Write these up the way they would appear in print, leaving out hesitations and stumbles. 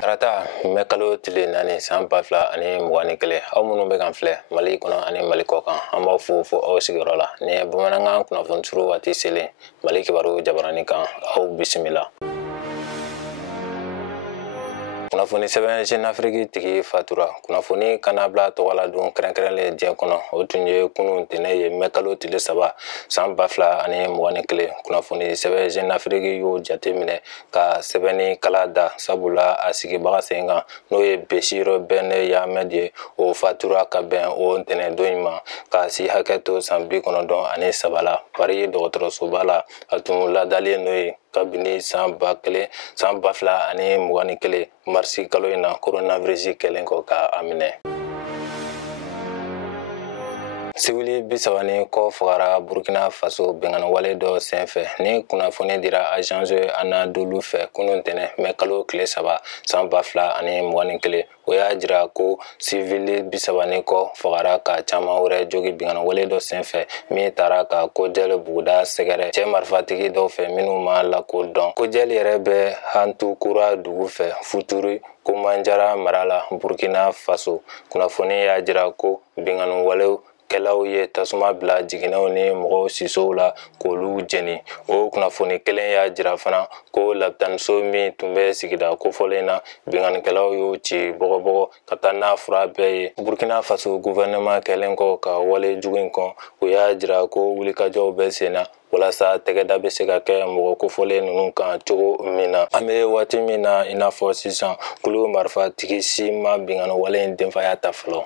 Tarata me kalo tile naani san 2021 aw minnu bɛ kan filɛ Mali kɔnɔ ani Mali kɔkan an b'aw fo aw sigiyɔrɔ la ni bamanankan kunnafoni suru waati selen Mali Kibaru jabarani kan aw bisimila. Kunnafoni sɛbɛn Jeune Afrique tigi fatura kunnafoni kana bila tɔgɔla don kɛrɛnkɛrɛnlen diɲɛ kɔnɔ o tun ye kunun tɛnɛ ye mɛ kalo tile 3 san 2021 kunnafoni sɛbɛn Jeune Afrique y'o jate minɛ ka sɛbɛnni kala da sabula a sigibaga sen kan n'o ye Besiro Bɛnɛ Yamɛd ye o fatura ka bɛn o ntɛnɛ don in ma ka si hakɛ to san 93 la Paris dɔgɔtɔrɔsoba la a tun ladalen n'o ye kabini san 2021 marisi kalo in na coronavirus kɛlen kɔ k'a minɛ. Sibili 30 kɔ fagara Burkina Faso bɛnkanwale dɔ senfɛ ni kunnafoni dira agence Anadolu fɛ kunun tɛnɛ mɛ kalo tile 3 san 2021 o y'a jira ko civil 30 kɔ fagara ka caman wɛrɛ jogi bɛnkanwale dɔ senfɛ min taara ka kojɛli buguda sɛgɛrɛ cɛ marifatigi dɔw fɛ minnu ma lakodɔn. Kojɛli yɛrɛ bɛ Hantukura dugu fɛ Futuri Komanjara mara la Burkina Faso. Kunnafoni y'a jira ko bɛnkanwalew kɛlaw ye tasuma bila jiginɛw ni mɔgɔw sisow la k'olu jeni. O kunnafoni kelen y'a jira fana ko lapitaniso min tun bɛ sigida kofɔlen na binganikɛlaw y'o ci bɔgɔbɔgɔ ka taa n'a fura bɛɛ ye. Burkina Faso gouvernement kɛlen kɔ ka wale jugu in kɔn o y'a jira ko wulikajɔw bɛ sen na walasa tɛgɛda bɛ se ka kɛ mɔgɔ kofɔlen ninnu kan cogo min na. An bɛ waati min na i n'a fɔ sisan kulu marifatigi si ma binganiwale in denfaya ta fɔlɔ.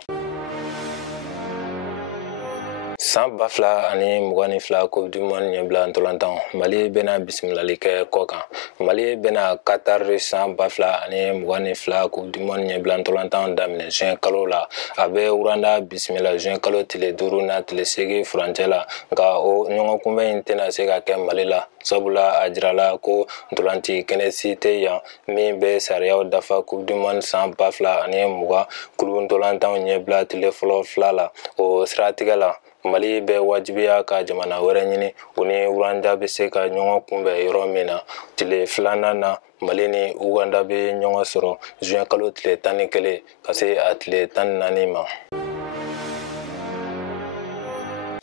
San 2022 Coupe du Monde ɲɛbila ntolantan Mali bɛna bisimilali kɛ kɔ kan. Mali bɛna Qatar san 2022 Coupe du Monde ɲɛbila ntolantan daminɛ juin kalo la. A bɛ Uranda bisimila juin kalo tile 5 na tile 8 furancɛ la nka o ɲɔgɔnkunbɛn in tɛna se ka kɛ Mali la sabula a jirala ko ntolanci kɛnɛ si tɛ yan min bɛ sariyaw dafa Coupe du Monde san 2020 kulu ntolantanw ɲɛbila tile fɔlɔ 2 la. O siratigɛ la Mali bɛ wajibiya ka jamana wɛrɛ ɲini u ni Uranda bɛ se ka ɲɔgɔn kunbɛn yɔrɔ min na. Tile 2nan na Mali ni Uganda bɛ ɲɔgɔn sɔrɔ juin kalo tile 11 ka se a tile 14 ma.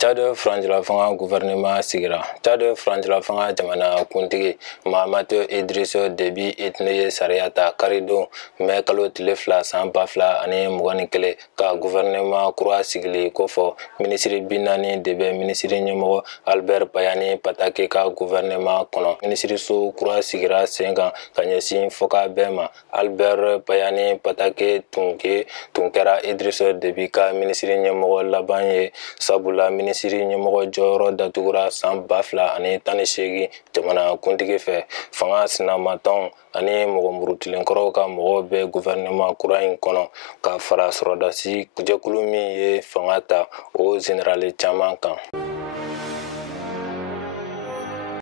Tchad Franjilafanga gouvernement sigira. Tchad Franjilafanga jamana kuntigi Mahamadou Idriss Déby itne ye sariya ta karidon mɛ kalo tile 2 san 2021 ka gouvernement kura sigili kofɔ ministre 40 de bɛ ministre ɲɛmɔgɔ Albert Bayani Patake ka gouvernement kɔnɔ. Ministre so kura sigira sen kan ka ɲɛsin fɔka bɛɛ ma. Albert Bayani Patake tun kɛra Idriss Déby ka ministre ɲɛmɔgɔ laban ye sabula ministre ɲɛmɔgɔ jɔyɔrɔ datugura san 2018 jamana kuntigi fɛ. Fanga sinamatɔnw ani mɔgɔ murutilenkɔrɔw ka mɔgɔw bɛ gouvernement kura in kɔnɔ ka fara sɔrɔdasi jɛkulu min ye fanga ta o général caman kan.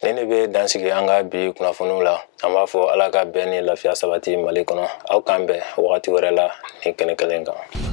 Ni ne bɛ dansigi an ka bi kunnafoniw la an b'a fɔ Ala ka bɛn ni lafiya sabati Mali kɔnɔ. Aw k'an bɛn wagati wɛrɛ la ni kɛnɛ kelen kan.